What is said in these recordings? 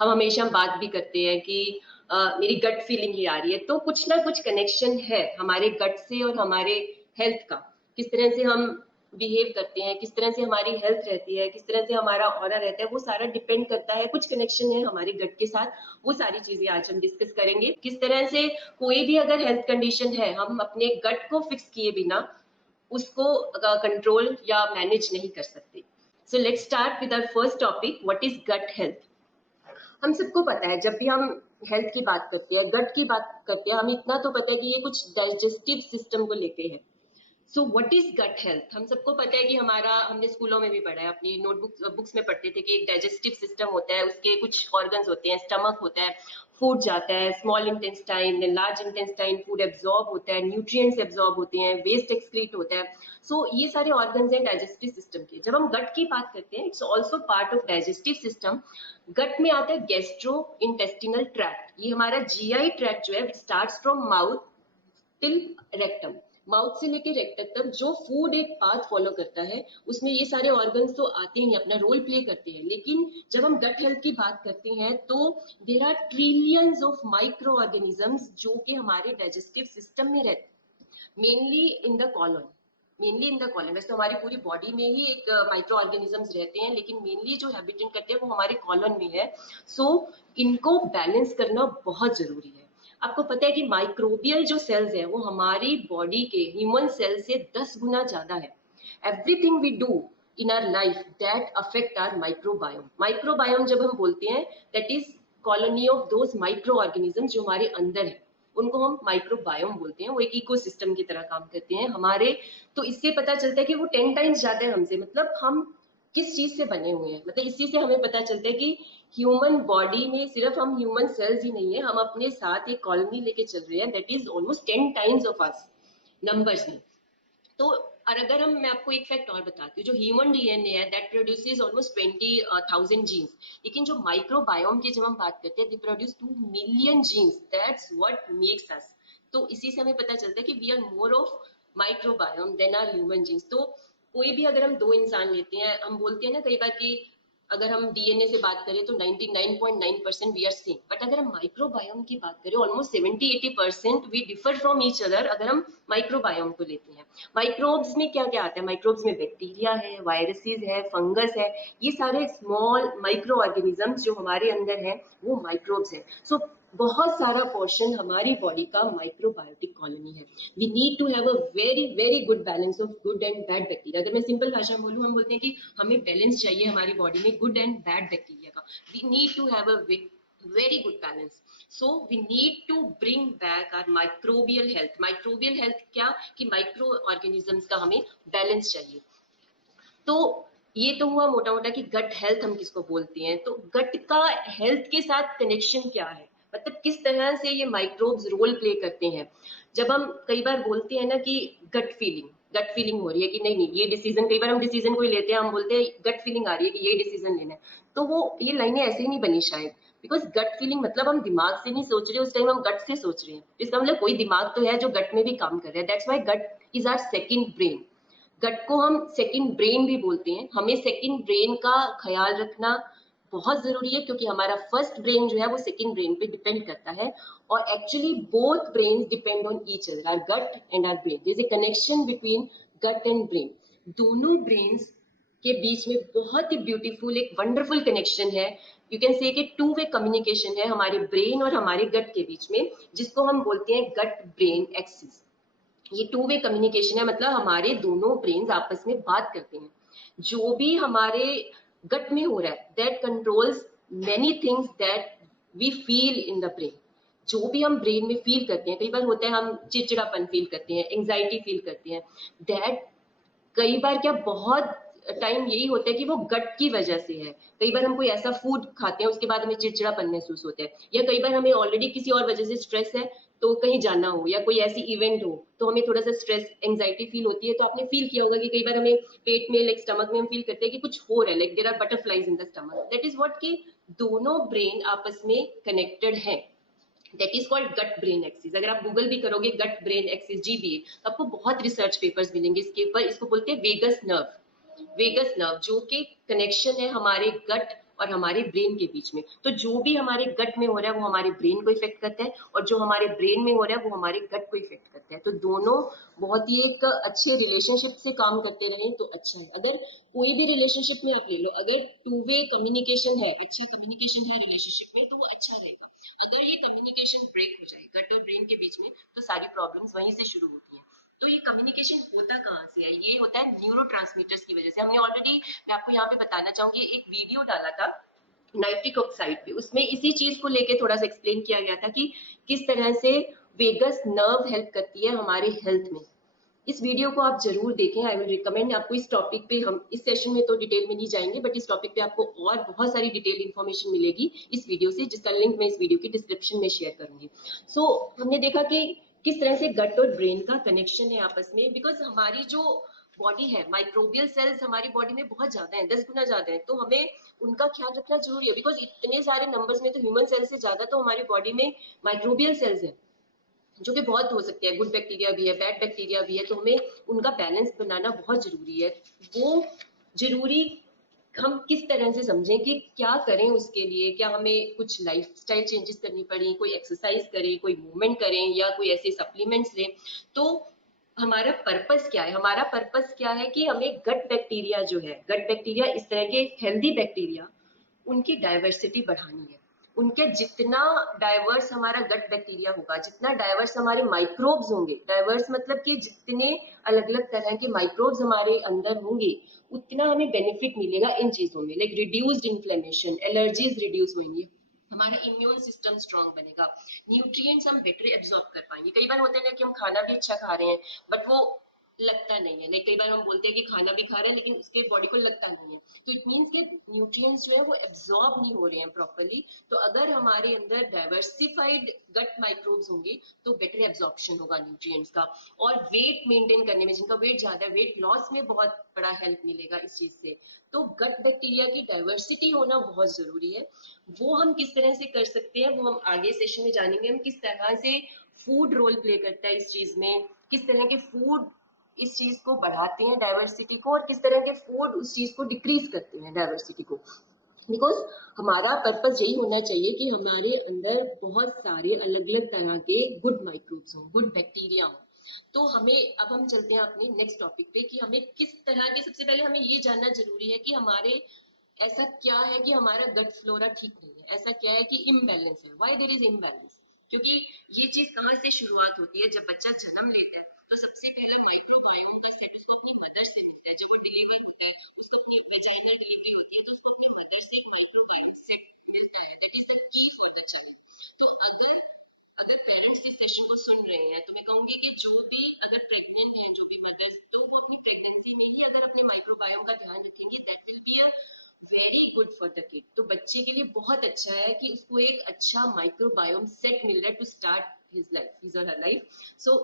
हम हमेशा बात भी करते हैं कि मेरी गट फीलिंग ही आ रही है, तो कुछ ना कुछ कनेक्शन है हमारे गट से और हमारे हेल्थ का। किस तरह से हम बिहेव करते हैं, किस तरह से हमारी हेल्थ रहती है, किस तरह से हमारा ऑरा रहता है, वो सारा डिपेंड करता है, कुछ कनेक्शन है हमारे गट के साथ। वो सारी चीजें आज हम डिस्कस करेंगे, किस तरह से कोई भी अगर हेल्थ कंडीशन है, हम अपने गट को फिक्स किए बिना उसको कंट्रोल या मैनेज नहीं कर सकते। So let's start with our first topic, what is gut health. हम सबको पता है, जब भी हम हेल्थ की बात करते हैं, गट की बात करते हैं, हमें इतना तो पता है कि ये कुछ डाइजेस्टिव सिस्टम को लेके है। So what is gut health? हम सबको पता है कि हमारा, हमने स्कूलों में भी पढ़ा है, अपनी नोटबुक बुक्स में पढ़ते थे कि एक डाइजेस्टिव सिस्टम होता है, उसके कुछ ऑर्गन्स होते हैं, स्टमक होता है, फूड जाता है, small intestine, large intestine, food absorb होता है, न्यूट्रिएंट्स एब्जॉर्ब होते हैं, वेस्ट एक्सक्रीट होता है। सो ये सारे ऑर्गन्स हैं डाइजेस्टिव सिस्टम के। जब हम गट की बात करते हैं, it's also part of digestive system. Gut में आता है गैस्ट्रो इंटेस्टिनल ट्रैक्ट। ये हमारा जीआई ट्रैक्ट जो है, starts from mouth till rectum. Mouth से लेके रेक्टम तक जो फूड एक पाथ फॉलो करता है, उसमें ये सारे ऑर्गन्स तो आते ही अपना रोल प्ले करते हैं। लेकिन जब हम गट हेल्थ की बात करते हैं, तो there are trillions of micro organisms जो कि हमारे डाइजेस्टिव सिस्टम में रहते हैं, mainly in the colon. Mainly in the colon, वैसे तो हमारी पूरी बॉडी में ही एक माइक्रो ऑर्गेनिजम्स रहते हैं, लेकिन मेनली जो हैबिटेट करते हैं वो हमारे कॉलन में है। सो इनको बैलेंस करना बहुत जरूरी है। आपको पता है कि माइक्रोबियल जो सेल्स है वो हमारी बॉडी के ह्यूमन सेल से 10 गुना ज्यादा है। Everything we do in our life that affect our microbiome. Microbiome जब हम बोलते हैं, that is colony of those micro organism जो हमारे अंदर है, उनको हम माइक्रोबायोम बोलते हैं। वो एक इकोसिस्टम की तरह काम करते हैं हमारे। तो इससे पता चलता है कि वो 10 टाइम्स ज्यादा है हमसे। मतलब हम किस चीज से बने हुए हैं, मतलब इसी से हमें पता चलता है कि ह्यूमन बॉडी में सिर्फ हम ह्यूमन सेल्स ही नहीं है, हम अपने साथ एक कॉलोनी लेके चल रहे हैं, that is almost 10 times of us numbers में। तो और अगर हम, मैं आपको एक फैक्ट और बताती हूँ, जो ह्यूमन डीएनए है दैट प्रोड्यूसेस ऑलमोस्ट 20,000 जीन्स, लेकिन जो माइक्रोबायोम की जब हम बात करते हैं, they produce 2 million genes. That's what makes us. तो इसी से हमें पता चलता है कि we are more of microbiome than are human genes. तो कोई भी अगर हम दो इंसान लेते हैं, हम बोलते हैं ना कई बार कि अगर हम डीएनए से बात करें तो 99.9% वी आर सेम, बट अगर हम माइक्रोबायोम की बात करें, almost 70-80% we differ from each other अगर हम माइक्रोबायोम को लेते हैं। माइक्रोब्स में क्या क्या आता है? माइक्रोब्स में बैक्टीरिया है, वायरसेस है, फंगस है, ये सारे स्मॉल माइक्रो ऑर्गेनिजम्स जो हमारे अंदर हैं, वो माइक्रोब्स हैं। सो बहुत सारा पोर्शन हमारी बॉडी का माइक्रोबायोटिक कॉलोनी है। We need to have a very very good balance of good and bad bacteria. अगर मैं सिंपल भाषा में बोलूँ, हम बोलते हैं कि हमें बैलेंस चाहिए हमारी बॉडी में गुड एंड बैड बैक्टीरिया का। We need to have a very good balance. So we need to bring back our microbial health. Microbial health क्या कि माइक्रो ऑर्गेनिजम्स का हमें बैलेंस चाहिए। तो ये तो हुआ मोटा मोटा कि गट हेल्थ हम किसको बोलते हैं। तो गट का हेल्थ के साथ कनेक्शन क्या है, मतलब किस तरह से ये माइक्रोब्स रोल प्ले करते हैं। जब हम कई बार बोलते हैं ना कि गट फीलिंग हो रही है कि नहीं नहीं ये डिसीजन, कई बार हम डिसीजन कोई लेते हैं, हम बोलते हैं गट फीलिंग आ रही है कि ये डिसीजन लेना है, तो वो ये लाइनें ऐसे ही नहीं बनी शायद। बिकॉज गट फीलिंग मतलब हम दिमाग से नहीं सोच रहे, उस टाइम हम गट से सोच रहे हैं। इसका मतलब कोई दिमाग तो है जो गट में भी काम कर रहा है। That's why gut is our second brain. Gut को हम सेकंड ब्रेन भी बोलते हैं। हमें सेकंड ब्रेन का ख्याल रखना बहुत जरूरी है, क्योंकि हमारा फर्स्ट ब्रेन जो है वो सेकंड ब्रेन पे डिपेंड करता है। और actually both brains depend on each other, our gut and our brain. There is a connection between gut and brain. दोनों ब्रेन्स के बीच में बहुत ही ब्यूटीफुल एक वंडरफुल कनेक्शन है। यू कैन से कि टू वे कम्युनिकेशन है हमारे ब्रेन और हमारे गट के बीच में, जिसको हम बोलते हैं गट ब्रेन एक्सिस। ये टू वे कम्युनिकेशन है, मतलब हमारे दोनों ब्रेन्स आपस में बात करते हैं। जो भी हमारे गट में हो रहा है, that controls many things that we feel in the brain. जो भी हम ब्रेन में फील करते हैं, कई बार होता है हम चिड़चिड़ापन फील करते हैं, एंजाइटी फील करते हैं, दैट कई बार क्या बहुत टाइम यही होता है कि वो गट की वजह से है। कई बार हम कोई ऐसा फूड खाते हैं, उसके बाद हमें चिड़चिड़ापन महसूस होता है, या कई बार हमें ऑलरेडी किसी और वजह से स्ट्रेस है, तो कहीं जाना हो या कोई ऐसी इवेंट हो तो हमें थोड़ा सा स्ट्रेस एंजाइटी फील होती है। तो आपने फील किया होगा कि कई बार हमें पेट में, लाइक स्टमक में हम फील करते हैं कि कुछ हो रहा है, like there are butterflies in the stomach. That is what, कि दोनों ब्रेन आपस में कनेक्टेड है। That is called gut brain axis. अगर आप गूगल भी करोगे गट ब्रेन एक्सिस जीबीए, तो आपको बहुत रिसर्च पेपर्स मिलेंगे इसके ऊपर। इसको बोलते हैं वेगस नर्व। वेगस नर्व जो कि कनेक्शन है हमारे गट और हमारे ब्रेन के बीच में। तो जो भी हमारे गट में हो रहा है वो हमारे ब्रेन को इफेक्ट करता है, और जो हमारे ब्रेन में हो रहा है वो हमारे गट को इफेक्ट करता है। तो दोनों बहुत ही एक अच्छे रिलेशनशिप से काम करते रहे तो अच्छा है। अगर कोई भी रिलेशनशिप में आप ले लो, अगर टू वे कम्युनिकेशन है, अच्छा कम्युनिकेशन है रिलेशनशिप में, तो वो अच्छा रहेगा। अगर ये कम्युनिकेशन ब्रेक हो जाए गट और ब्रेन के बीच में, तो सारी प्रॉब्लम्स वहीं से शुरू होती हैं। तो ये कम्युनिकेशन होता कहाँ से है? ये होता है न्यूरोट्रांसमीटर्स की वजह से। हमने ऑलरेडी, मैं आपको यहाँ पे बताना चाहूंगी, एक वीडियो डाला था नाइट्रिक ऑक्साइड पे, उसमें इसी चीज को लेके थोड़ा सा एक्सप्लेन किया गया था कि किस तरह से वेगस नर्व हेल्प करती है हमारे हेल्थ में। इस वीडियो को आप जरूर देखें, आई विल रिकमेंड आपको। इस टॉपिक पे हम इस सेशन में तो डिटेल में नहीं जाएंगे, बट इस टॉपिक पे आपको और बहुत सारी डिटेल इन्फॉर्मेशन मिलेगी इस वीडियो से, जिसका लिंक मैं इस वीडियो की डिस्क्रिप्शन में शेयर करूंगी। सो हमने देखा कि किस तरह से गट और ब्रेन का कनेक्शन है आपस में, बिकॉज हमारी जो बॉडी है, माइक्रोबियल सेल्स हमारी बॉडी में बहुत ज्यादा है, 10 गुना ज्यादा है, तो हमें उनका ख्याल रखना जरूरी है। बिकॉज इतने सारे नंबर्स में तो ह्यूमन सेल्स से ज्यादा तो हमारी बॉडी में माइक्रोबियल सेल्स है, जो कि बहुत हो सकते हैं। गुड बैक्टीरिया भी है, बैड बैक्टीरिया भी है, तो हमें उनका बैलेंस बनाना बहुत जरूरी है। वो जरूरी हम किस तरह से समझें कि क्या करें उसके लिए, क्या हमें कुछ लाइफस्टाइल चेंजेस करनी पड़ी, कोई एक्सरसाइज करें, कोई मूवमेंट करें, या कोई ऐसे सप्लीमेंट्स लें। तो हमारा पर्पस क्या है? हमारा पर्पस क्या है कि हमें गट बैक्टीरिया जो है, गट बैक्टीरिया इस तरह के हेल्दी बैक्टीरिया, उनकी डाइवर्सिटी बढ़ानी है। उनके जितना डाइवर्स हमारा गट बैक्टीरिया होगा, जितना डाइवर्स हमारे माइक्रोब्स होंगे, डाइवर्स मतलब कि जितने अलग अलग तरह के माइक्रोब्स हमारे अंदर होंगे, उतना हमें बेनिफिट मिलेगा इन चीजों में। Like reduced inflammation, allergies reduce होंगी, हमारा इम्यून सिस्टम स्ट्रांग बनेगा, न्यूट्रिएंट्स हम बेटर एब्जॉर्ब कर पाएंगे। कई बार होता है ना कि हम खाना भी अच्छा खा रहे हैं, बट वो लगता नहीं है। लाइक कई बार हम बोलते हैं कि खाना भी खा रहे हैं, लेकिन उसके बॉडी को लगता नहीं है, तो इट मीन्स कि न्यूट्रिएंट्स जो है वो एब्जॉर्ब नहीं हो रहे हैं प्रॉपर्ली। तो अगर हमारे अंदर डाइवर्सिफाइड गट माइक्रोब्स होंगे, तो बेटर एब्जॉर्प्शन होगा न्यूट्रिएंट्स का। और वेट मेंटेन करने में, जिनका वेट ज्यादा है, वेट लॉस में बहुत बड़ा हेल्प मिलेगा इस चीज से। तो गट बैक्टीरिया की डाइवर्सिटी होना बहुत जरूरी है। वो हम किस तरह से कर सकते हैं, वो हम आगे सेशन में जानेंगे। हम किस तरह से फूड रोल प्ले करता है इस चीज में, किस तरह के फूड इस चीज को बढ़ाते हैं डाइवर्सिटी को, और किस तरह के फूड उस चीज को डिक्रीज करते हैं डाइवर्सिटी को। बिकॉज हमारा पर्पस यही होना चाहिए कि हमारे अंदर बहुत सारे अलग अलग तरह के गुड माइक्रोब्स हों, गुड बैक्टीरिया हों। तो हमें, अब हम चलते हैं अपने नेक्स्ट टॉपिक पे कि हमें किस तरह के, सबसे पहले हमें ये जानना जरूरी है कि हमारे ऐसा क्या है कि हमारा गट फ्लोरा ठीक नहीं है, ऐसा क्या है कि इम्बैलेंस है, व्हाई देयर इज इम्बैलेंस। क्योंकि ये चीज कहाँ से शुरुआत होती है? जब बच्चा जन्म लेता है, तो सबसे पहले माइक्रोबायोम जैसे उसको अपनी मदर से मिलता है। जब वो डिलीवर होगी, उसको अपनी वेजाइनल डिलीवरी होती है, तो उसको अपने मदर से माइक्रोबायोम से मिलता है। That is the key for the child. तो अगर अगर पेरेंट्स इस सेशन को सुन रहे हैं, तो मैं कहूंगी कि जो भी अगर प्रेग्नेंट है, जो भी मदर्स, तो वो अपनी प्रेगनेंसी में ही अगर अपने माइक्रोबायोम का ध्यान रखेंगे, that will be a very good for the kid. तो बच्चे के लिए बहुत अच्छा है कि उसको एक अच्छा माइक्रोबायोम सेट मिल रहा है to start his life, his और हर लाइफ। सो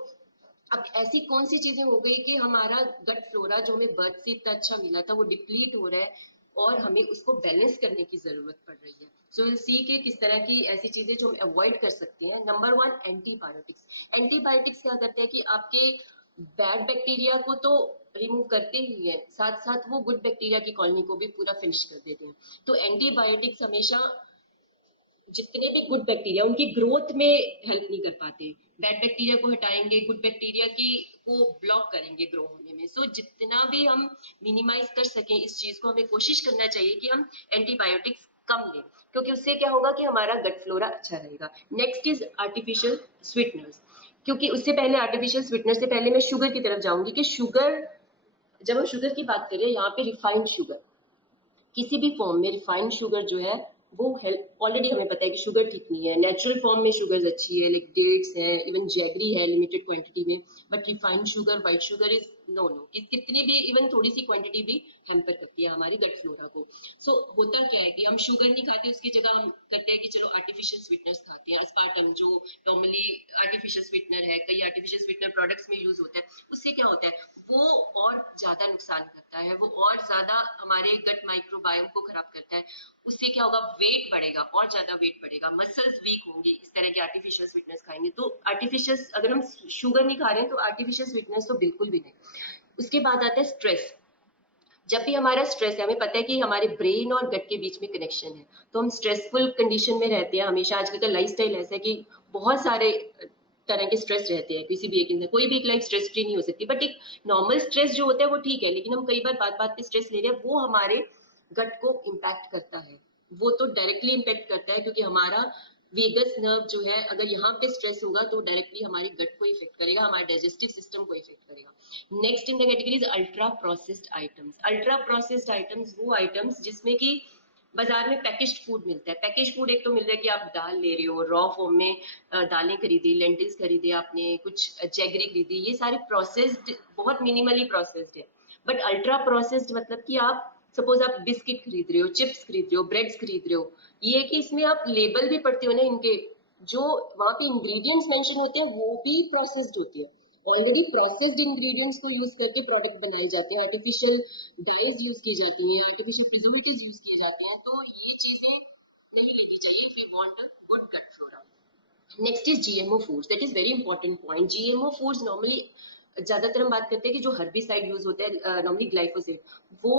अब ऐसी कौन सी चीजें हो गई कि हमारा गट फ्लोरा जो हमें बर्थ से इतना अच्छा मिला था, वो डिप्लीट हो रहा है, और हमें उसको बैलेंस करने की जरूरत पड़ रही है। सो विल सी कि किस तरह की ऐसी चीजें जो हम अवॉइड कर सकते हैं। Number one, antibiotics. एंटीबायोटिक्स क्या करते हैं कि आपके बैड बैक्टीरिया को तो रिमूव करते ही है, साथ साथ वो गुड बैक्टीरिया की कॉलोनी को भी पूरा फिनिश कर देते हैं। तो एंटीबायोटिक्स हमेशा जितने भी गुड बैक्टीरिया, उनकी ग्रोथ में हेल्प नहीं कर पाते। बैड बैक्टीरिया को हटाएंगे, गुड बैक्टीरिया की को ब्लॉक करेंगे ग्रो होने में। सो जितना भी हम मिनिमाइज कर सकें इस चीज को, हमें कोशिश करना चाहिए कि हम एंटीबायोटिक्स कम लें, क्योंकि उससे क्या होगा कि हमारा गट फ्लोरा अच्छा रहेगा। Next is artificial sweeteners. क्योंकि उससे पहले, आर्टिफिशियल स्वीटनर से पहले मैं शुगर की तरफ जाऊंगी कि शुगर, जब हम शुगर की बात करें, यहाँ पे रिफाइंड शुगर, किसी भी फॉर्म में रिफाइंड शुगर जो है वो हेल्प, ऑलरेडी हमें पता है कि शुगर ठीक नहीं है। नेचुरल फॉर्म में शुगर अच्छी है, लाइक डेट्स है, इवन जैगरी है लिमिटेड क्वांटिटी में, but refined sugar, white sugar is no no, कितनी भी इवन थोड़ी सी क्वांटिटी भी हैम्पर करती है हमारे गट फ्लोरा को। सो होता क्या है कि हम शुगर नहीं खाते, उसकी जगह हम करते हैं कि चलो आर्टिफिशियल स्वीटनर्स खाते हैं। अस्पार्टम जो नॉर्मली आर्टिफिशियल स्वीटनर है, कई आर्टिफिशियल स्वीटनर प्रोडक्ट्स में यूज होता है, उससे क्या होता है, वो और ज्यादा नुकसान करता है, वो और ज्यादा हमारे गट माइक्रोबायोम को खराब करता है। उससे क्या होगा, वेट बढ़ेगा, और ज्यादा वेट बढ़ेगा, मसल्स वीक होंगी इस तरह के आर्टिफिशियल स्वीटनेस खाएंगे। तो आर्टिफिशियल, अगर हम शुगर नहीं खा रहे हैं तो आर्टिफिशियल स्वीटनेस तो बिल्कुल भी नहीं। उसके बाद आता है स्ट्रेस। जब भी हमारा स्ट्रेस है, हमें पता है कि हमारे ब्रेन और गट के बीच में कनेक्शन है, तो हम स्ट्रेसफुल कंडीशन में रहते हैं हमेशा। आजकल का लाइफस्टाइल ऐसा है कि बहुत सारे तरह के स्ट्रेस रहते हैं किसी भी एक इंसान, कोई भी एक लाइफ स्ट्रेस फ्री नहीं हो सकती, बट एक नॉर्मल स्ट्रेस जो होता है वो ठीक है, लेकिन हम कई बार बात बात पे स्ट्रेस ले रहे हैं, वो हमारे गट को इम्पैक्ट करता है। वो तो डायरेक्टली इम्पैक्ट करता है, क्योंकि हमारा वेगस नर्व जो है, अगर यहाँ पे स्ट्रेस होगा तो डायरेक्टली हमारे गट को इफेक्ट करेगा, हमारे डाइजेस्टिव सिस्टम को इफेक्ट करेगा। Next in the category is ultra processed items. Ultra processed items वो आइटम्स जिसमें कि बाजार में पैकेज्ड फूड मिलता है। पैकेज फूड एक तो मिल रहा है कि आप दाल ले रहे हो रॉ फॉर्म में, दालें खरीदी, लेंटिल्स खरीदे आपने, कुछ जैगरी खरीदी, ये सारे प्रोसेस्ड, बहुत मिनिमली प्रोसेस्ड है। बट अल्ट्रा प्रोसेस्ड मतलब कि आप सपोज आप बिस्किट खरीद रहे हो, चिप्स खरीद रहे हो, ब्रेड्स खरीद रहे हो, ये है कि इसमें आप लेबल भी पढ़ते हो ना, इनके जो वहाँ पे इंग्रेडिएंट्स मेंशन होते हैं वो भी प्रोसेस्ड होती है। ऑलरेडी प्रोसेस्ड इंग्रेडिएंट्स को यूज करके प्रोडक्ट बनाए जाते हैं, आर्टिफिशियल डाइज यूज की जाती हैं, आर्टिफिशियल प्रिजर्वेटिव्स यूज किए जाते हैं, तो ये चीजें नहीं लेनी चाहिए if we want a good gut flora. Next is GMO foods, that is very important point. GMO foods normally, ज्यादातर हम बात करते हैं कि जो हर्बिसाइड यूज होता है नॉर्मली ग्लाइफोसेट, वो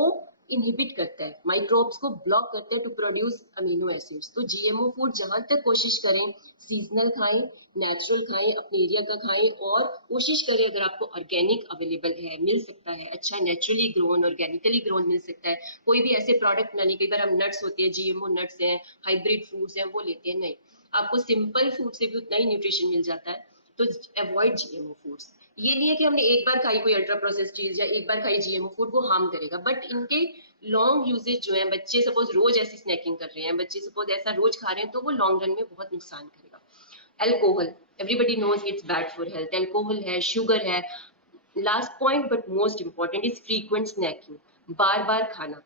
इनहिबिट करता है माइक्रोब्स को, ब्लॉक करता है टू प्रोड्यूस अमीनो एसिड्स। तो जीएमओ फूड जहां तक कोशिश करें सीजनल खाएं, नेचुरल खाएं, अपने एरिया का खाएं, और कोशिश करें अगर आपको ऑर्गेनिक अवेलेबल है, मिल सकता है, अच्छा नेचुरली ग्रोन, ऑर्गेनिकली ग्रोन मिल सकता है, कोई भी ऐसे प्रोडक्ट ना लें। कई बार हम नट्स होते हैं, जीएमओ नट्स हैं, हाइब्रिड फूड्स हैं, वो लेते हैं, नहीं, आपको सिंपल फूड से भी उतना ही न्यूट्रिशन मिल जाता है। तो अवॉइड जीएमओ फूड्स। ये नहीं है कि हमने एक बार खाई कोई अल्ट्रा प्रोसेस्ड चीज या एक बार खाई जीएमओ फूड वो हार्म करेगा, बट इनके लॉन्ग यूजेज जो है, बच्चे सपोज रोज ऐसी स्नैकिंग कर रहे हैं, बच्चे सपोज ऐसा रोज खा रहे हैं, तो वो लॉन्ग रन में बहुत नुकसान करेगा। Alcohol, everybody knows it's bad for health, alcohol है, शुगर है। Last point but most important is frequent snacking, बार बार खाना।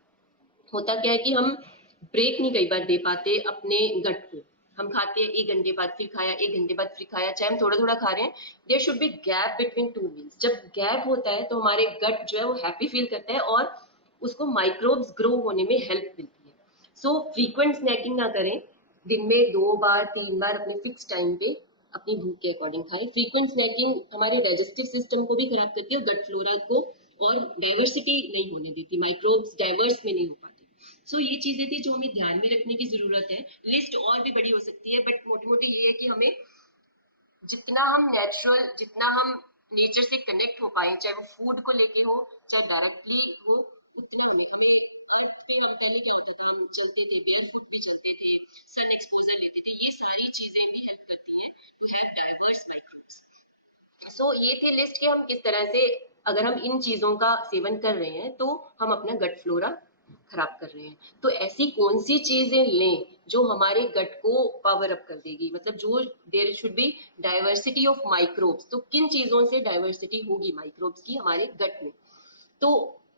होता क्या है कि हम ब्रेक नहीं कई बार दे पाते अपने गट को, हम खाते हैं 1 घंटे बाद फिर खाया, 1 घंटे बाद फिर खाया, चाहे हम थोड़ा थोड़ा खा रहे हैं, there should be gap between 2 meals. जब गैप होता है तो हमारे गट जो है वो हैप्पी फील करता है और उसको माइक्रोब्स ग्रो होने में हेल्प मिलती है। सो फ्रीक्वेंट स्नैकिंग ना करें, दिन में 2 बार 3 बार अपने फिक्स टाइम पे अपनी भूख के अकॉर्डिंग खाएं। फ्रीक्वेंट स्नैकिंग हमारे डाइजेस्टिव सिस्टम को भी खराब करती है और गट फ्लोरा को, और डाइवर्सिटी नहीं होने देती, माइक्रोब्स डाइवर्स में नहीं हो पाते। सो ये चीजें थी जो हमें ध्यान में रखने की जरूरत है। लिस्ट और भी बड़ी हो सकती है, बट मोटी मोटी ये है कि हमें जितना हम नेचुरल, जितना हम नेचर से कनेक्ट हो पाए, चाहे वो फूड को लेके हो चाहे डायरेक्टली हो, उतना हमें अर्थ पे हम पहले क्या होता था, हम चलते थे, बेयर फुट भी चलते थे, सन एक्सपोजर लेते थे, ये सारी चीजें भी हेल्प करती है टू हैव डाइवर्स माइक्रोब्स। सो ये थी लिस्ट कि हम किस तरह से, अगर हम इन चीजों का सेवन कर रहे हैं तो हम अपना गट फ्लोरा खराब कर रहे हैं। तो ऐसी कौन सी चीजें लें जो हमारे गट को पावर अप कर देगी, मतलब जो there should be diversity of microbes, तो किन चीजों से डाइवर्सिटी होगी माइक्रोब्स की हमारे गट में। तो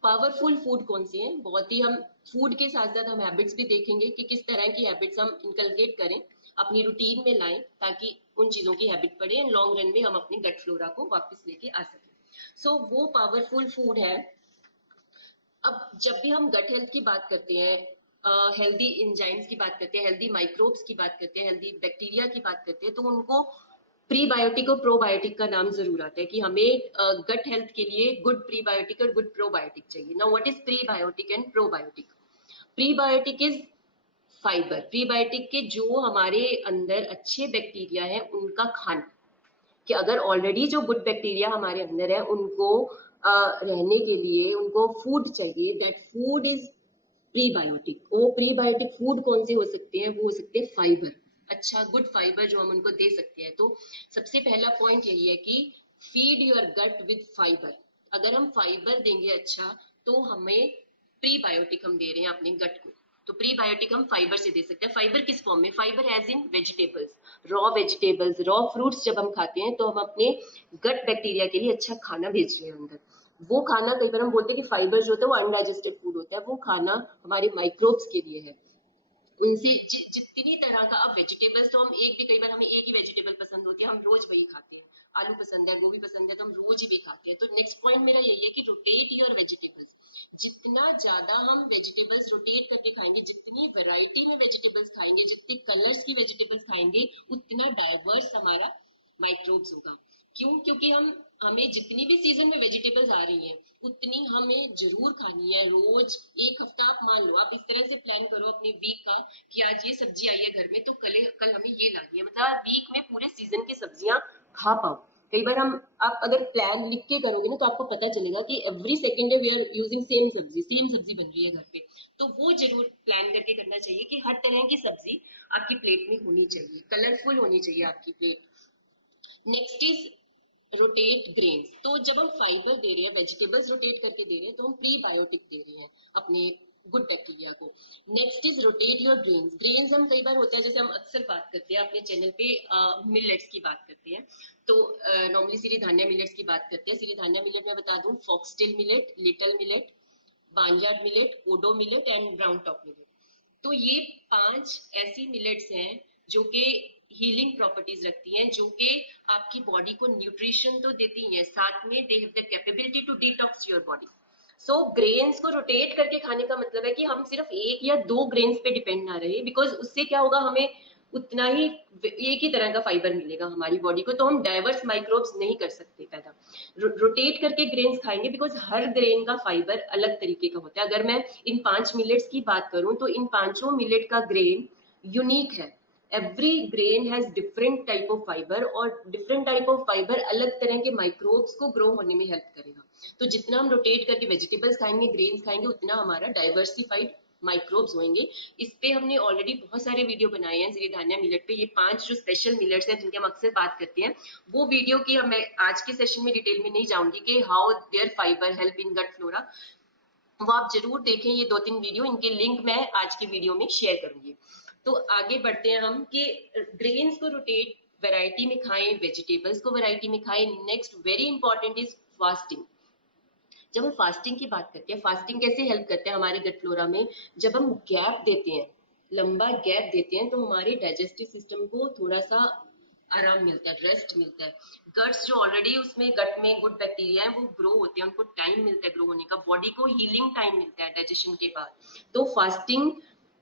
पावरफुल फूड कौन से हैं, बहुत ही, हम फूड के साथ साथ हम हैबिट्स भी देखेंगे कि किस तरह की हैबिट्स हम इनकलकेट करें, अपनी रूटीन में लाएं, ताकि उन चीजों की हैबिट पड़े एंड लॉन्ग रन में हम अपने गट फ्लोरा को वापस लेके आ सकें। सो वो पावरफुल फूड है। अब जब भी हम गट हेल्थ की बात करते हैं, हेल्दी इंजाइम्स की बात करते हैं, हेल्दी माइक्रोब्स की बात करते हैं, हेल्दी बैक्टीरिया की बात करते हैं, तो उनको प्रीबायोटिक और प्रोबायोटिक का नाम जरूर आता है कि हमें गट हेल्थ के लिए गुड प्रीबायोटिक और गुड प्रोबायोटिक चाहिए। Now what is prebiotic and probiotic? Prebiotic is fibre, prebiotic के जो हमारे अंदर अच्छे बैक्टीरिया है उनका खाना, कि अगर ऑलरेडी जो गुड बैक्टीरिया हमारे अंदर है उनको रहने के लिए उनको फूड चाहिए, दैट फूड इज प्रीबायोटिक। वो प्रीबायोटिक फूड कौन से हो सकते हैं? वो हो सकते हैं फाइबर, अच्छा गुड फाइबर जो हम उनको दे सकते हैं। तो सबसे पहला पॉइंट यही है कि feed your gut with fibre. अगर हम फाइबर देंगे अच्छा, तो हमें प्रीबायोटिक हम दे रहे हैं अपने गट को। तो प्रीबायोटिक हम फाइबर से दे सकते हैं। फाइबर किस फॉर्म में? Fibre as in vegetables, raw vegetables, raw fruits जब हम खाते हैं तो हम अपने गट बैक्टीरिया के लिए अच्छा खाना भेज रहे हैं अंदर। वो खाना, कई बार हम बोलते हैं कि फाइबर जो होता है वो अनडाइजेस्टेड फूड होता है, वो खाना हमारे माइक्रोब्स के लिए है। उनसे जितनी तरह का, अब वेजिटेबल्स तो हम एक भी, कई बार हमें एक ही वेजिटेबल पसंद होती है, हम रोज वही खाते हैं, आलू पसंद है, गोभी पसंद है, तो हम रोज ही भी खाते हैं। तो नेक्स्ट पॉइंट मेरा यही है कि रोटेट योर वेजिटेबल्स। जितना ज्यादा हम वेजिटेबल्स रोटेट करके खाएंगे, जितनी वैरायटी में वेजिटेबल्स खाएंगे, जितनी कलर्स की वेजिटेबल्स खाएंगे, उतना डाइवर्स हमारा माइक्रोब्स होगा। क्यों? क्योंकि हमें जितनी भी सीजन में वेजिटेबल्स आ रही हैं उतनी हमें जरूर खानी है रोज। एक हफ्ता आप मान लो, आप इस तरह से प्लान करो अपने वीक का कि आज ये सब्जी आई है घर में तो कल हमें ये लानी है, मतलब वीक में पूरे सीजन की सब्जियां खा पाओ। कई बार आप अगर प्लान लिख के करोगे ना तो आपको पता चलेगा कि every second day we are using same सब्जी बन रही है घर पे। तो वो जरूर प्लान करके करना चाहिए कि हर तरह की सब्जी आपकी प्लेट में होनी चाहिए, कलरफुल होनी चाहिए आपकी plate. Next is rotate grains. तो जब हम फाइबर दे रहे हैं, वेजिटेबल्स रोटेट करके दे रहे हैं, तो हम प्रीबायोटिक दे रहे हैं अपने गुड बैक्टीरिया को। Next is rotate your grains. Grains हम कई बार होता है, जैसे हम अक्सर बात करते हैं अपने चैनल पे मिलेट्स की बात करते हैं, तो नॉर्मली सिरीधान्य मिलेट्स की बात करते हैं। सिरीधान्य मिलेट में बता दूं, foxtail millet, little millet, barnyard millet, kodo millet and brown top millet. तो ये 5 ऐसी मिलेट्स हैं जो कि हीलिंग प्रॉपर्टीज रखती हैं, जो कि आपकी बॉडी को न्यूट्रिशन तो देती हैं, साथ में they have the capability to detox your body. So grains को रोटेट करके खाने का मतलब है कि हम सिर्फ 1 या 2 ग्रेन्स पे डिपेंड ना रहे, बिकॉज उससे क्या होगा, हमें उतना ही एक ही तरह का फाइबर मिलेगा हमारी बॉडी को, तो हम डाइवर्स माइक्रोब्स नहीं कर सकते पैदा। रोटेट करके ग्रेन्स खाएंगे, बिकॉज हर ग्रेन का फाइबर अलग तरीके का होता है। अगर मैं इन 5 मिलेट्स की बात करूं तो इन पांचों मिलेट का ग्रेन यूनिक है। Every grain has different type of fibre, और डिफरेंट टाइप ऑफ फाइबर अलग तरह के माइक्रोब्स को ग्रो होने में हेल्प करेगा। तो जितना हम रोटेट करके वेजिटेबल्स खाएंगे, ग्रेन्स खाएंगे, उतना हमारा डाइवर्सिफाइड माइक्रोब्स होंगे। इस पे हमने ऑलरेडी बहुत सारे वीडियो बनाए हैं सिरीधान्य मिलेट पे। ये 5 जो स्पेशल मिलेट्स हैं जिनके हम अक्सर बात करते हैं, वो वीडियो की मैं आज के सेशन में डिटेल में नहीं जाऊंगी कि how their fibre help in gut flora. वो आप जरूर देखें, ये 2-3 वीडियो, इनके लिंक मैं आज की वीडियो में शेयर करूंगी। तो आगे बढ़ते हैं हम कि ग्रेन्स को रोटेट वैरायटी में खाएं, वेजिटेबल्स को वैरायटी में खाएं। Next very important is fasting. जब हम फास्टिंग की बात करते हैं, फास्टिंग कैसे हेल्प करते हैं हमारे गट फ्लोरा में, जब हम गैप देते हैं, लंबा गैप देते हैं, तो हमारे डाइजेस्टिव सिस्टम को थोड़ा सा आराम मिलता है, रेस्ट मिलता है। गट्स जो ऑलरेडी उसमें गट में गुड बैक्टीरिया है वो ग्रो होते हैं, उनको टाइम मिलता है ग्रो होने का, बॉडी को हीलिंग टाइम मिलता है डाइजेशन के बाद। तो फास्टिंग,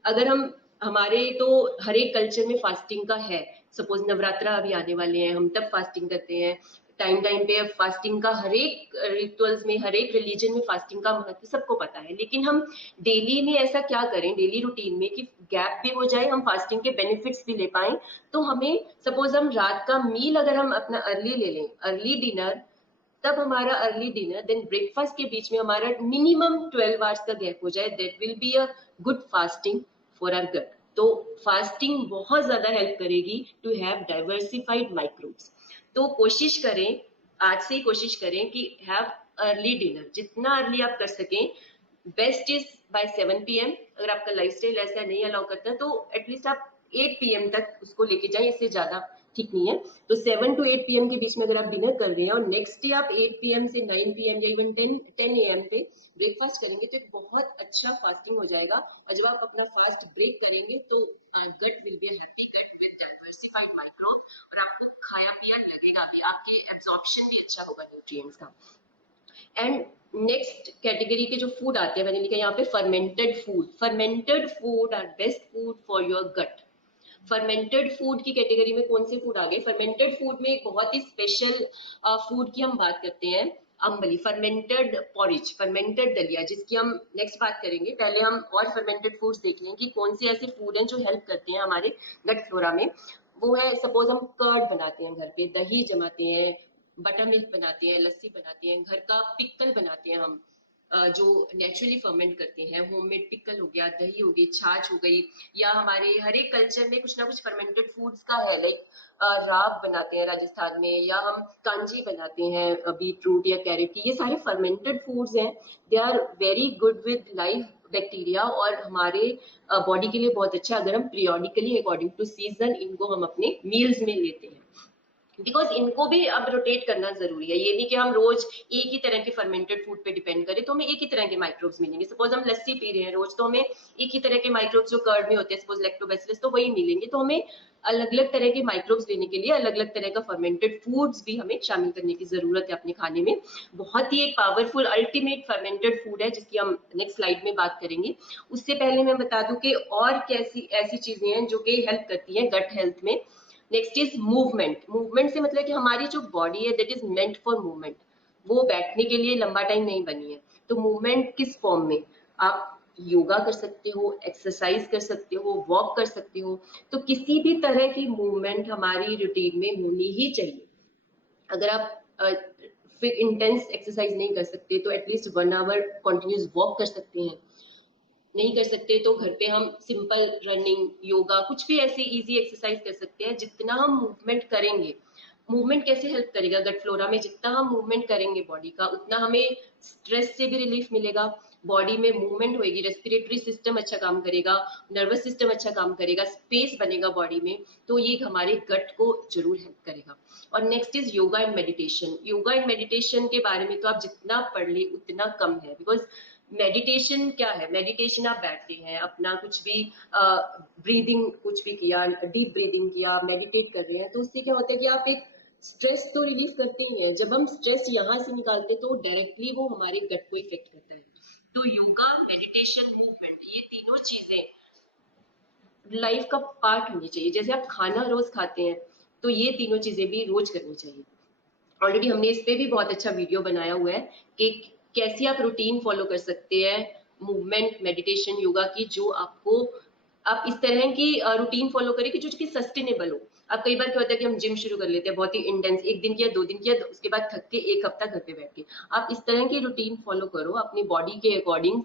अगर हम हमारे तो हर एक कल्चर में फास्टिंग का है। सपोज नवरात्रा अभी आने वाले हैं, हम तब फास्टिंग करते हैं। टाइम टाइम पे फास्टिंग का हर एक रिचुअल्स में, हर एक रिलीजन में फास्टिंग का महत्व सबको पता है। लेकिन हम डेली में ऐसा क्या करें, डेली रूटीन में, कि गैप भी हो जाए, हम फास्टिंग के बेनिफिट्स भी ले पाए। तो हमें सपोज हम रात का मील अगर हम अपना अर्ली ले लें, अर्ली डिनर, तब हमारा अर्ली डिनर देन ब्रेकफास्ट के बीच में हमारा मिनिमम 12 आवर्स का गैप हो जाए, that will be a good fasting for our gut. तो फास्टिंग बहुत ज्यादा हेल्प करेगी टू हैव डाइवर्सिफाइड माइक्रोब्स। तो कोशिश करें, आज से ही कोशिश करें कि हैव अर्ली डिनर, जितना अर्ली आप कर सकें। Best is by 7 PM। अगर आपका लाइफस्टाइल ऐसा नहीं अलाउ करता तो एटलीस्ट आप 8 PM तक उसको लेके जाएं, इससे ज्यादा ठीक नहीं है। तो 7 to 8 PM के बीच में अगर आप डिनर कर रहे हैं और नेक्स्ट डे आप 8 PM से 9 PM या इवन 10 AM पे ब्रेकफास्ट करेंगे, तो एक बहुत अच्छा फास्टिंग हो जाएगा। और जब आप अपना फास्ट ब्रेक करेंगे तो gut will be happy gut with diversified microbe, और आपको खाया पिया लगेगा भी, आपके एब्जॉर्प्शन भी अच्छा होगा न्यूट्रिएंट्स का। एंड नेक्स्ट कैटेगरी के जो फूड आते हैं, मैंने लिखा यहाँ पे fermented food. Fermented food are best food for your gut. Fermented food की कैटेगरी में कौन से फूड आ गए? फर्मेंटेड फूड में एक बहुत ही स्पेशल फूड की हम बात करते हैं, अम्बली, फर्मेंटेड पॉरिज, फर्मेंटेड दलिया, जिसकी हम नेक्स्ट बात करेंगे। पहले हम और फर्मेंटेड फूड्स देख लें कि कौन से ऐसे फूड हैं जो हेल्प करते हैं हमारे गट फ्लोरा में। वो है, सपोज हम कर्ड बनाते हैं घर पे, दही जमाते हैं, बटर मिल्क बनाते हैं, लस्सी बनाते हैं, घर का पिकल बनाते हैं हम, जो नेचुरली फर्मेंट करते हैं, होममेड पिकल हो गया, दही हो गई, छाछ हो गई, या हमारे हर एक कल्चर में कुछ ना कुछ फर्मेंटेड फूड्स का है। लाइक राब बनाते हैं राजस्थान में, या हम कांजी बनाते हैं बीट रूट या कैरेट की। ये सारे फर्मेंटेड फूड्स हैं, they are very good with live bacteria, और हमारे बॉडी के लिए बहुत अच्छा, अगर हम पीरियोडिकली अकॉर्डिंग टू सीजन इनको हम अपने मील्स में लेते हैं। बिकॉज इनको भी अब रोटेट करना जरूरी है। ये नहीं कि हम रोज एक ही तरह के फर्मेंटेड फूड पे डिपेंड करें तो हमें एक ही तरह के माइक्रोब्स मिलेंगे। सपोज हम लस्सी पी रहे हैं रोज, तो हमें एक ही तरह के माइक्रोब्स जो कर्ड में होते हैं, सपोज लैक्टोबैसिलस, तो वही मिलेंगे। तो हमें अलग अलग तरह के माइक्रोब्स लेने के लिए अलग अलग तरह का फर्मेंटेड फूड्स भी हमें शामिल करने की जरूरत है अपने खाने में। बहुत ही एक पावरफुल अल्टीमेट फर्मेंटेड फूड है, जिसकी हम नेक्स्ट स्लाइड में बात करेंगे। उससे पहले मैं बता दूं कि और कैसी ऐसी चीजें हैं जो कि हेल्प करती हैं गट हेल्थ में। Next is movement. मूवमेंट से मतलब कि हमारी जो बॉडी है that is meant for movement, वो बैठने के लिए लंबा टाइम नहीं बनी है। तो मूवमेंट किस फॉर्म में, आप योगा कर सकते हो, एक्सरसाइज कर सकते हो, वॉक कर सकते हो। तो किसी भी तरह की मूवमेंट हमारी रूटीन में होनी ही चाहिए। अगर आप फिर इंटेंस एक्सरसाइज नहीं कर सकते तो एटलीस्ट 1 आवर कंटिन्यूस वॉक कर सकते हैं। नहीं कर सकते तो घर पे हम सिंपल रनिंग, योगा, कुछ भी ऐसी इजी एक्सरसाइज कर सकते हैं। जितना हम मूवमेंट करेंगे, मूवमेंट कैसे हेल्प करेगा, गट फ्लोरा में जितना हम मूवमेंट करेंगे बॉडी का, उतना हमें स्ट्रेस से भी रिलीफ मिलेगा। बॉडी में मूवमेंट होएगी, रेस्पिरेटरी सिस्टम अच्छा काम करेगा, नर्वस सिस्टम अच्छा काम करेगा, स्पेस बनेगा बॉडी में, तो ये हमारे गट को जरूर हेल्प करेगा। और next is yoga and meditation. Yoga and meditation के बारे में तो आप जितना पढ़ ले उतना कम है, बिकॉज मेडिटेशन क्या है, मेडिटेशन आप बैठते हैं अपना कुछ भी ब्रीदिंग कुछ भी किया, डीप ब्रीदिंग किया, मेडिटेट कर रहे हैं, तो उससे क्या होता है कि आप एक स्ट्रेस तो रिलीज करते ही हैं। जब हम स्ट्रेस यहाँ से निकालते हैं तो डायरेक्टली वो हमारे गट को इफेक्ट करता है। तो योगा, मेडिटेशन, मूवमेंट, ये तीनों चीजें लाइफ का पार्ट होनी चाहिए। जैसे आप खाना रोज खाते हैं तो ये तीनों चीजें भी रोज करनी चाहिए। ऑलरेडी हमने इस पे भी बहुत अच्छा वीडियो बनाया हुआ है कि कैसे आप रूटीन फॉलो कर सकते हैं मूवमेंट, मेडिटेशन, योगा की, जो आपको, आप इस तरह की रूटीन फॉलो करें कि जो कि सस्टेनेबल हो। अब कई बार क्या होता है कि हम जिम शुरू कर लेते हैं बहुत ही इंटेंस, 1 दिन किया, 2 दिन किया, उसके बाद थक के 1 हफ्ता घर पे बैठ के। आप इस तरह की रूटीन फॉलो करो अपनी बॉडी के अकॉर्डिंग।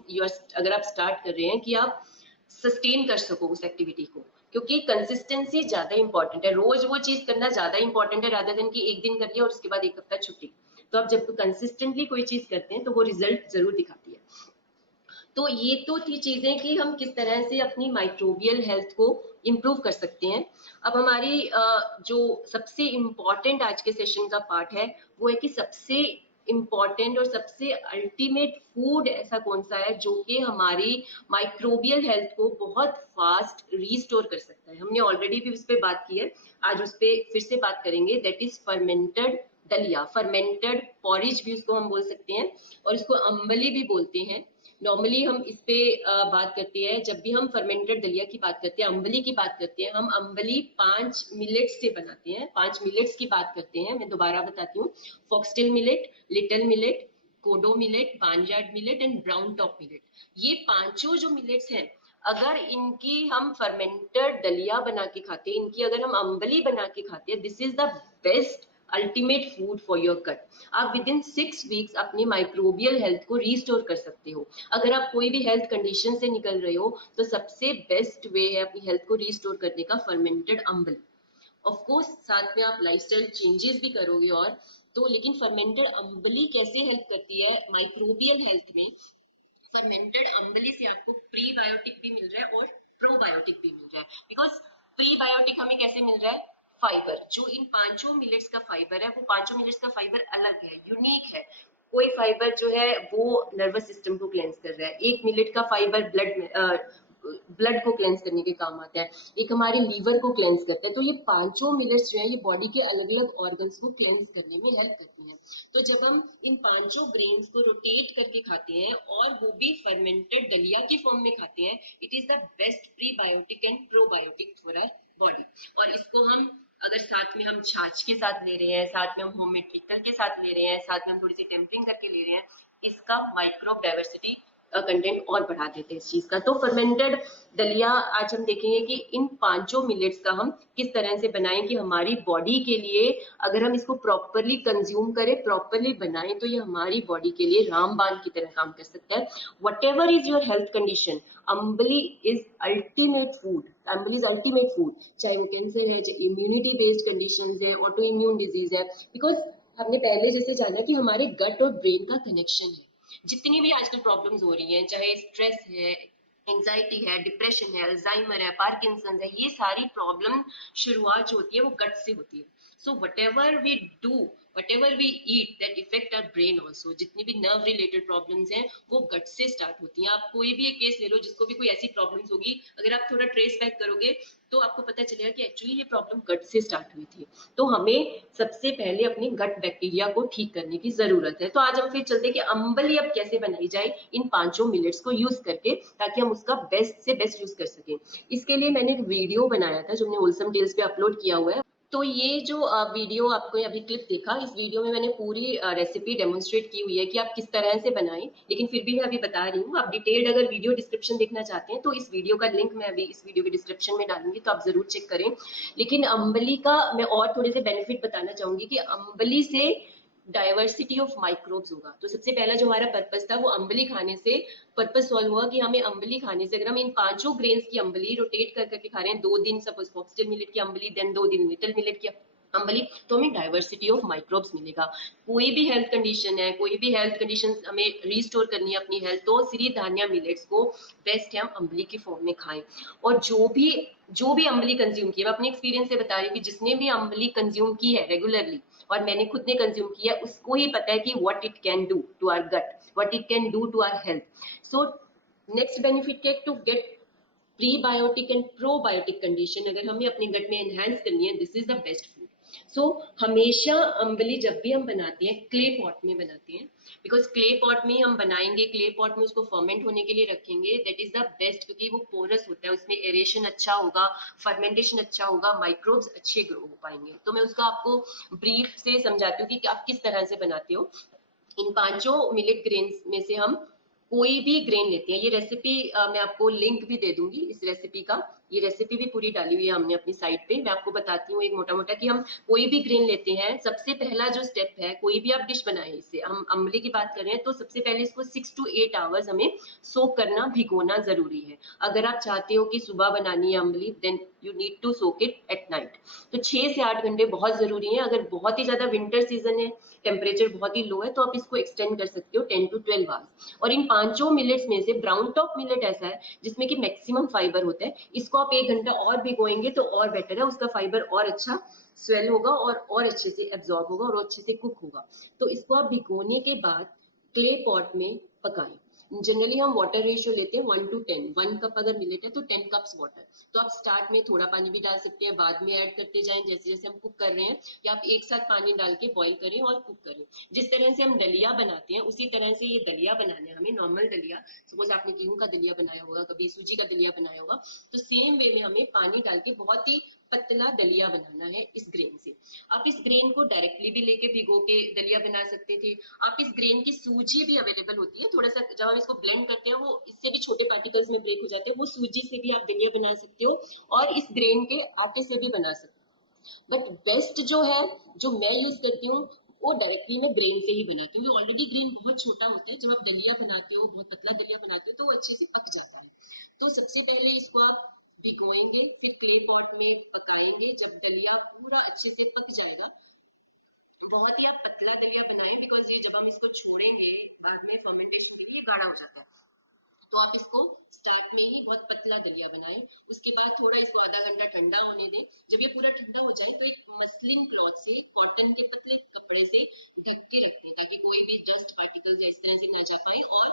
अगर आप स्टार्ट कर रहे हैं कि आप सस्टेन कर सको उस एक्टिविटी को, क्योंकि कंसिस्टेंसी ज्यादा इंपॉर्टेंट है। रोज वो चीज करना ज्यादा इंपॉर्टेंट है रादर देन कि 1 दिन कर लिया और उसके बाद 1 हफ्ता छुट्टी। तो आप जब कंसिस्टेंटली कोई चीज करते हैं तो वो रिजल्ट जरूर दिखाती है। तो ये तो थी चीजें कि हम किस तरह से अपनी माइक्रोबियल हेल्थ को इम्प्रूव कर सकते हैं। अब हमारी जो सबसे इम्पोर्टेंट आज के सेशन का पार्ट है वो है कि सबसे इम्पोर्टेंट और सबसे अल्टीमेट फूड ऐसा कौन सा है जो कि हमारी माइक्रोबियल हेल्थ को बहुत फास्ट रीस्टोर कर सकता है। हमने ऑलरेडी भी उस पर बात की है, आज उस पर फिर से बात करेंगे। दैट इज फर्मेंटेड दलिया, फर्मेंटेड पॉरिज भी उसको हम बोल सकते हैं, और इसको अम्बली भी बोलते हैं। नॉर्मली हम इस पे बात करते हैं जब भी हम फर्मेंटेड दलिया की बात करते हैं, अम्बली की बात करते हैं। हम अम्बली 5 मिलेट्स से बनाते हैं, 5 मिलेट्स की बात करते हैं। मैं दोबारा बताती हूँ, foxtail millet, little millet, kodo millet, barnyard millet and brown top millet. ये पांचों जो मिलेट्स हैं, अगर इनकी हम फर्मेंटेड दलिया बना के खाते हैं, इनकी अगर हम अम्बली बना के खाते हैं, this is the best ultimate food for your gut. आप विद इन 6 वीक्स अपनी माइक्रोबियल हेल्थ को रीस्टोर कर सकते हो। अगर आप कोई भी हेल्थ कंडीशन से निकल रहे हो तो सबसे बेस्ट वे है अपनी हेल्थ को रीस्टोर करने का फर्मेंटेड अम्बली। ऑफ कोर्स साथ में आप लाइफस्टाइल चेंजेस भी करोगे और तो, लेकिन फर्मेंटेड अम्बली कैसे हेल्प करती है माइक्रोबियल हेल्थ में। फर्मेंटेड अम्बली से आपको प्रीबायोटिक भी मिल रहा है और प्रोबायोटिक भी मिल रहा है। बिकॉज प्रीबायोटिक हमें कैसे मिल रहा है, फाइबर, जो इन पांचों मिलेट्स का फाइबर है, वो पांचों मिलेट्स का फाइबर अलग है, यूनिक है। कोई फाइबर जो है वो नर्वस सिस्टम को क्लेंस कर रहा है, एक मिलेट का फाइबर ब्लड को क्लेंस करने के काम आता है, एक हमारे लीवर को क्लेंस करता है। तो ये पांचों मिलेट्स जो है ये बॉडी के अलग अलग ऑर्गन्स को क्लेंस करने में हेल्प करती हैं। तो जब हम इन पांचों ग्रेन्स को रोटेट करके खाते हैं और वो भी फर्मेंटेड दलिया की फॉर्म में खाते हैं, it is the best prebiotic and probiotic for our body. और इसको हम अगर साथ में हम छाछ के साथ ले रहे हैं, साथ में हम होममेड पिकल के साथ ले रहे हैं, साथ में हम थोड़ी सी टेम्परिंग करके ले रहे हैं, इसका माइक्रोब डाइवर्सिटी कंटेंट और बढ़ा देते हैं इस चीज का। तो फर्मेंटेड दलिया आज हम देखेंगे कि इन पांचों मिलेट्स का हम किस तरह से बनाएं कि हमारी बॉडी के लिए, अगर हम इसको प्रॉपरली कंज्यूम करें, प्रॉपरली बनाएं, तो ये हमारी बॉडी के लिए रामबाण की तरह काम कर सकता है। Whatever is your health condition, ambali is ultimate food. Ambali is ultimate food, चाहे वो कैंसर है, चाहे इम्यूनिटी बेस्ड कंडीशन है, ऑटो इम्यून डिजीज है। बिकॉज हमने पहले जैसे जाना कि हमारे गट और ब्रेन का कनेक्शन है। जितनी भी आजकल प्रॉब्लम्स हो रही हैं, चाहे स्ट्रेस है, एंजाइटी है, डिप्रेशन है, अल्जाइमर है, पार्किंसन है, ये सारी प्रॉब्लम शुरुआत जो होती है वो गट से होती है। So whatever we do, whatever we eat, that effect our brain also. जितनी भी नर्व रिलेटेड प्रॉब्लम्स हैं वो गट से स्टार्ट होती हैं। आप कोई भी एक केस ले लो जिसको भी कोई ऐसी प्रॉब्लम्स होगी, अगर आप थोड़ा ट्रेस बैक करोगे तो आपको पता चलेगा कि एक्चुअली ये प्रॉब्लम गट से स्टार्ट हुई थी। तो हमें सबसे पहले अपनी गट बैक्टीरिया को ठीक करने की जरूरत है। तो आज हम फिर चलते हैं कि अम्बली अब कैसे बनाई जाए इन पांचों मिलेट्स को यूज करके, ताकि हम उसका बेस्ट से बेस्ट यूज कर सकें। इसके लिए मैंने एक वीडियो बनाया था जो हमने होलसम टेल्स पे अपलोड किया हुआ है, तो ये जो वीडियो आपको अभी क्लिप देखा, इस वीडियो में मैंने पूरी रेसिपी डेमोन्स्ट्रेट की हुई है कि आप किस तरह से बनाएं, लेकिन फिर भी मैं अभी बता रही हूँ। आप डिटेल्ड अगर वीडियो डिस्क्रिप्शन देखना चाहते हैं तो इस वीडियो का लिंक मैं अभी इस वीडियो के डिस्क्रिप्शन में डालूंगी, तो आप जरूर चेक करें। लेकिन अम्बली का मैं और थोड़े से बेनिफिट बताना चाहूंगी कि अम्बली से डाइवर्सिटी ऑफ माइक्रोब्स होगा। तो सबसे पहला जो हमारा पर्पस था वो अम्बली खाने से पर्पस सॉल्व हुआ कि हमें अम्बली खाने से, अगर हम इन 5 ग्रेन्स की अम्बली रोटेट कर करके खा रहे हैं, 2 दिन सपोज फॉक्सटेल मिलेट की अम्बली, देन 2 दिन लिटिल मिलेट की अम्बली, तो हमें डाइवर्सिटी ऑफ माइक्रोब्स मिलेगा। कोई भी हेल्थ कंडीशन है, कोई भी हेल्थ कंडीशन हमें रीस्टोर करनी है अपनी हेल्थ, तो सिरी धान्या मिलेट्स को बेस्ट है हम अम्बली की फॉर्म में खाएं। और जो भी अम्बली कंज्यूम की है, मैं अपने एक्सपीरियंस से बता रही हूँ कि जिसने भी अम्बली कंज्यूम की है रेगुलरली, और मैंने खुद ने कंज्यूम किया, उसको ही पता है कि what it can do to our gut, what it can do to our health. So next benefit क्या है, to get prebiotic and probiotic condition अगर हमें अपने गट में एनहांस करनी है, this is the best food. So हमेशा अम्बली जब भी हम बनाते हैं क्ले पॉट में बनाते हैं, बिकॉज क्ले पॉट में हम बनाएंगे, क्ले पॉट में उसको फर्मेंट होने के लिए रखेंगे, दैट इज द बेस्ट, क्योंकि वो पोरस होता है, उसमें एरेशन अच्छा होगा, फर्मेंटेशन अच्छा होगा, माइक्रोब्स अच्छे ग्रो हो पाएंगे। तो मैं उसका आपको ब्रीफ से समझाती हूँ कि आप किस तरह से बनाते हो। इन 5 मिलेट ग्रेन्स में से हम कोई भी ग्रेन लेते हैं, ये रेसिपी मैं आपको लिंक भी दे दूंगी इस रेसिपी का, ये रेसिपी भी पूरी डाली हुई है हमने अपनी साइट पे। मैं आपको बताती हूँ एक मोटा मोटा कि हम कोई भी ग्रेन लेते हैं, सबसे पहला जो स्टेप है, कोई भी आप डिश बनाए, इससे हम अम्बली की बात कर रहे हैं, तो सबसे पहले इसको 6 to 8 आवर्स हमें सोक करना, भिगोना जरूरी है। अगर आप चाहते हो कि सुबह बनानी है ambali, then you need to soak it at night. तो 6 से 8 घंटे बहुत जरूरी है। अगर बहुत ही ज्यादा विंटर सीजन है, टेम्परेचर बहुत ही लो है, तो आप इसको एक्सटेंड कर सकते हो 10 to 12 आवर्स। और इन 5 मिलेट्स में से ब्राउन टॉप मिलेट ऐसा है जिसमें कि मैक्सिमम फाइबर होता है, इसको आप 1 घंटा और भिगोएंगे तो और बेटर है, उसका फाइबर और अच्छा स्वेल होगा और अच्छे से एब्जॉर्ब होगा और अच्छे से कुक होगा। तो इसको आप भिगोने के बाद क्ले पॉट में पकाएं। जनरली हम वाटर रेशियो लेते हैं 1 to 10, 1 कप अगर मिलेट है तो 10 कप्स वाटर। तो आप स्टार्ट में थोड़ा पानी भी डाल सकते हैं, बाद में ऐड करते जाएं जैसे जैसे हम कुक कर रहे हैं, या आप एक साथ पानी डाल के बॉईल करें और कुक करें। जिस तरह से हम दलिया बनाते हैं उसी तरह से ये दलिया बनाना है हमें, नॉर्मल दलिया। सपोज आपने गेहूं का दलिया बनाया होगा, कभी सूजी का दलिया बनाया होगा, तो सेम वे में हमें पानी डाल के बहुत ही पतला दलिया बनाना है इस ग्रेन से। आप इस ग्रेन को डायरेक्टली भी लेके भिगो के दलिया बना सकते थे। आप इस ग्रेन की सूजी भी अवेलेबल होती है, थोड़ा सा जब हम इसको ब्लेंड करते हैं वो इससे भी छोटे पार्टिकल्स में ब्रेक हो जाते हैं, वो सूजी से भी आप दलिया बना सकते हो, और इस ग्रेन के आटे से भी बना सकते हो। बट बेस्ट जो है, जो मैं यूज करती हूँ, वो डायरेक्टली मैं ग्रेन से ही बनाती हूँ। ऑलरेडी ग्रेन बहुत छोटा होता है, जब आप दलिया बनाते हो, बहुत पतला दलिया बनाते हो, तो वो अच्छे से पक जाता है। तो सबसे पहले इसको आप भिगोएंगे, फिर क्ले पॉट में पकाएंगे। जब दलिया पूरा अच्छे से पक जाएगा, बहुत ही आप पतला दलिया बनाएं, बिकॉज ये जब हम इसको छोड़ेंगे बाद में फर्मेंटेशन के लिए गाढ़ा हो जाता है। तो आप इसको स्टार्ट में ही बहुत पतला दलिया बनाएं। उसके बाद थोड़ा इसको आधा घंटा ठंडा होने दें। जब ये पूरा ठंडा हो जाए तो एक मसलिन क्लॉथ से, कॉटन के पतले कपड़े से ढक के रख दें, ताकि कोई भी डस्ट पार्टिकल्स या इस तरह से ना जा पाए। और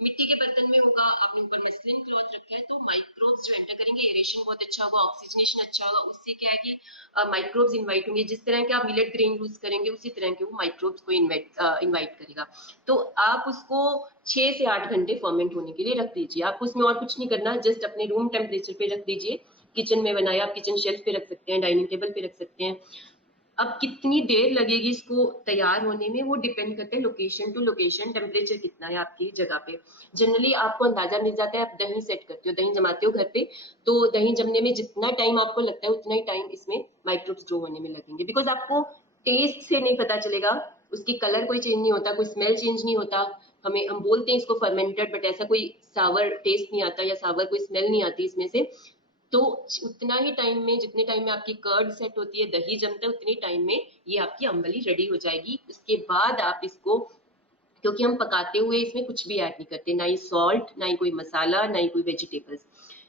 मिट्टी के बर्तन में होगा, आपने ऊपर मसलिन क्लॉथ रखा है, तो माइक्रोब्स जो एंटर करेंगे, एरेशन बहुत अच्छा होगा, ऑक्सीजनेशन अच्छा होगा, उससे क्या है कि माइक्रोब्स इन्वाइट होंगे। जिस तरह के आप मिलेट ग्रेन यूज करेंगे उसी तरह के वो माइक्रोब्स को इन्वाइट करेगा। तो आप उसको 6 से 8 घंटे फर्मेंट होने के लिए रख दीजिए। आप उसमें और कुछ नहीं करना, जस्ट अपने रूम टेम्परेचर पे रख दीजिए। किचन में बनाया, आप किचन शेल्फ पे रख सकते हैं, डाइनिंग टेबल पे रख सकते हैं। अब कितनी देर लगेगी इसको तैयार होने में, वो डिपेंड करता है लोकेशन टू लोकेशन, टेम्परेचर कितना है आपकी जगह पे। जनरली आपको अंदाजा मिल जाता है, आप दही सेट करते हो, दही जमाते हो घर पे, तो दही जमने में जितना टाइम आपको लगता है उतना ही टाइम इसमें माइक्रोब्स ग्रो होने में लगेंगे। बिकॉज आपको टेस्ट से नहीं पता चलेगा, उसकी कलर कोई चेंज नहीं होता, कोई स्मेल चेंज नहीं होता। हम बोलते हैं इसको फर्मेंटेड, बट ऐसा कोई सावर टेस्ट नहीं आता या सावर कोई स्मेल नहीं आती इसमें से। तो उतना ही टाइम में, जितने टाइम में आपकी कर्ड सेट होती है, दही जमता है, उतने टाइम में ये आपकी अम्बली रेडी हो जाएगी। उसके बाद आप इसको, क्योंकि हम पकाते हुए इसमें कुछ भी ऐड नहीं करते, ना ही सॉल्ट, ना ही कोई मसाला, ना ही कोई वेजिटेबल्स।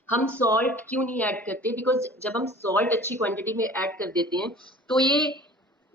हम सॉल्ट क्यों नहीं ऐड करते, बिकॉज जब हम सॉल्ट अच्छी क्वांटिटी में ऐड कर देते हैं तो ये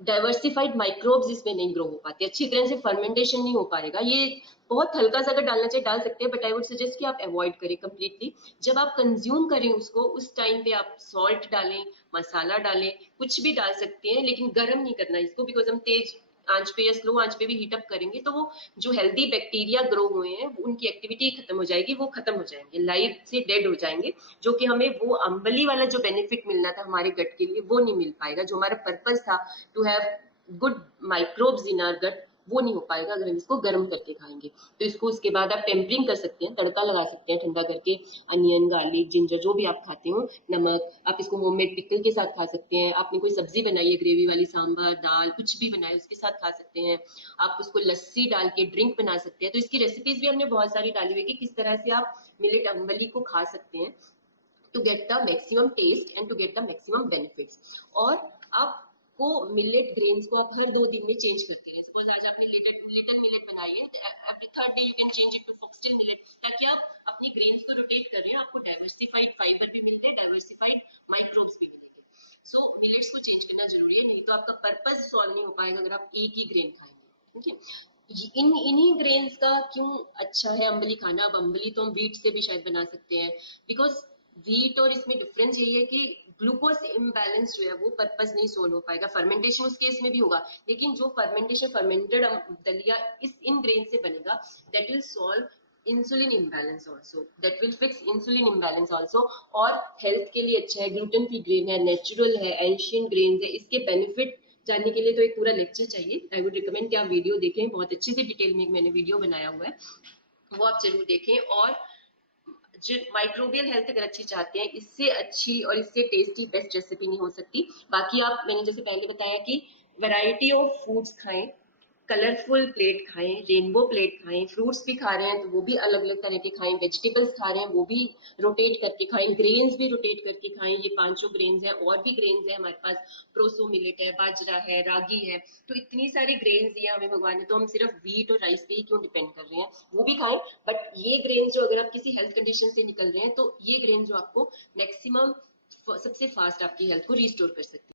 डाइवर्सिफाइड माइक्रोब्स इसमें नहीं ग्रो हो पाते, अच्छी तरह से फर्मेंटेशन नहीं हो पाएगा। ये बहुत हल्का सा अगर डालना चाहिए डाल सकते हैं, बट आई वुड सजेस्ट कि आप अवॉइड करें कंप्लीटली। जब आप कंज्यूम करें उसको, उस टाइम पे आप सॉल्ट डालें, मसाला डालें, कुछ भी डाल सकते हैं, लेकिन गर्म नहीं करना इसको, बिकॉज हम तेज आंच पे या स्लो आंच पे भी हीट अप करेंगे तो वो जो हेल्दी बैक्टीरिया ग्रो हुए हैं उनकी एक्टिविटी खत्म हो जाएगी, वो खत्म हो जाएंगे, लाइफ से डेड हो जाएंगे, जो कि हमें वो अम्बली वाला जो बेनिफिट मिलना था हमारे गट के लिए वो नहीं मिल पाएगा, जो हमारा पर्पस था to have good microbes in our gut, वो नहीं हो पाएगा अगर हम इसको गर्म करके खाएंगे। तो इसको उसके बाद आप टेम्परिंग कर सकते हैं, तड़का लगा सकते हैं ठंडा करके, अनियन, गार्लिक, जिंजर, जो भी आप खाते हो, नमक, आप इसको होममेड पिकल के साथ खा सकते हैं, आपने कोई सब्जी बनाई है ग्रेवी वाली, सांभर, दाल, कुछ भी बनाए उसके साथ खा सकते हैं, आप उसको लस्सी डाल के ड्रिंक बना सकते हैं। तो इसकी रेसिपीज भी हमने बहुत सारी डाली हुई है कि किस तरह से आप मिलेट अम्बली को खा सकते हैं to get the maximum taste and to get the maximum benefits। और आपको मिलेट ग्रेन्स को आप हर 2 दिन में चेंज करते रहे। सपोज आज आपने लिटिल मिलेट बनाई है, every third day you can change it to foxtail millet, ताकि आप अपनी ग्रेन्स को रोटेट कर रहे हैं, आपको डाइवर्सिफाइड फाइबर भी मिल रहे हैं, डाइवर्सिफाइड माइक्रोब्स भी मिलेंगे। सो मिलेट्स को चेंज करना जरूरी है, नहीं तो आपका पर्पस सॉल्व नहीं हो पाएगा अगर आप एक ही ग्रेन खाएंगे। ठीक है, इन्हीं ग्रेन्स का क्यों अच्छा है अम्बली खाना। अब अम्बली तो हम व्हीट से भी शायद बना सकते हैं, बिकॉज व्हीट और इसमें डिफरेंस यही है कि ग्लूकोज इम्बैलेंस जो है वो पर्पस नहीं सोल्व हो पाएगा। फर्मेंटेशन उस केस में भी होगा, लेकिन जो फर्मेंटेड दलिया इन ग्रेन से बनेगा, that will solve insulin imbalance also, that will fix insulin imbalance also, और हेल्थ के लिए अच्छा है, ग्लूटेन फ्री ग्रेन है, नेचुरल है, एंशियंट ग्रेन है। इसके बेनिफिट जानने के लिए तो एक पूरा लेक्चर चाहिए। आई वुड रिकमेंड कि आप वीडियो देखें, बहुत अच्छी से डिटेल में मैंने वीडियो बनाया हुआ है, वो आप जरूर देखें। और जो माइक्रोबियल हेल्थ अगर अच्छी चाहते हैं, इससे अच्छी और इससे टेस्टी बेस्ट रेसिपी नहीं हो सकती। बाकी आप, मैंने जैसे पहले बताया कि वैरायटी ऑफ फूड्स खाएं, कलरफुल प्लेट खाएं, रेनबो प्लेट खाएं, फ्रूट्स भी खा रहे हैं तो वो भी अलग अलग तरह के खाएं, वेजिटेबल्स खा रहे हैं वो भी रोटेट करके खाएं, ग्रेन्स भी रोटेट करके खाएं। ये 5 ग्रेन्स हैं, और भी ग्रेन्स हैं हमारे पास, प्रोसो मिलेट है, बाजरा है, रागी है, तो इतनी सारी ग्रेन्स दिए हमें भगवान ने, तो हम सिर्फ व्हीट और राइस पे ही क्यों डिपेंड कर रहे हैं, वो भी खाएं। बट ये ग्रेन्स जो, अगर आप किसी हेल्थ कंडीशन से निकल रहे हैं तो ये ग्रेन जो आपको मैक्सिमम सबसे फास्ट आपकी हेल्थ को रिस्टोर कर सकती है।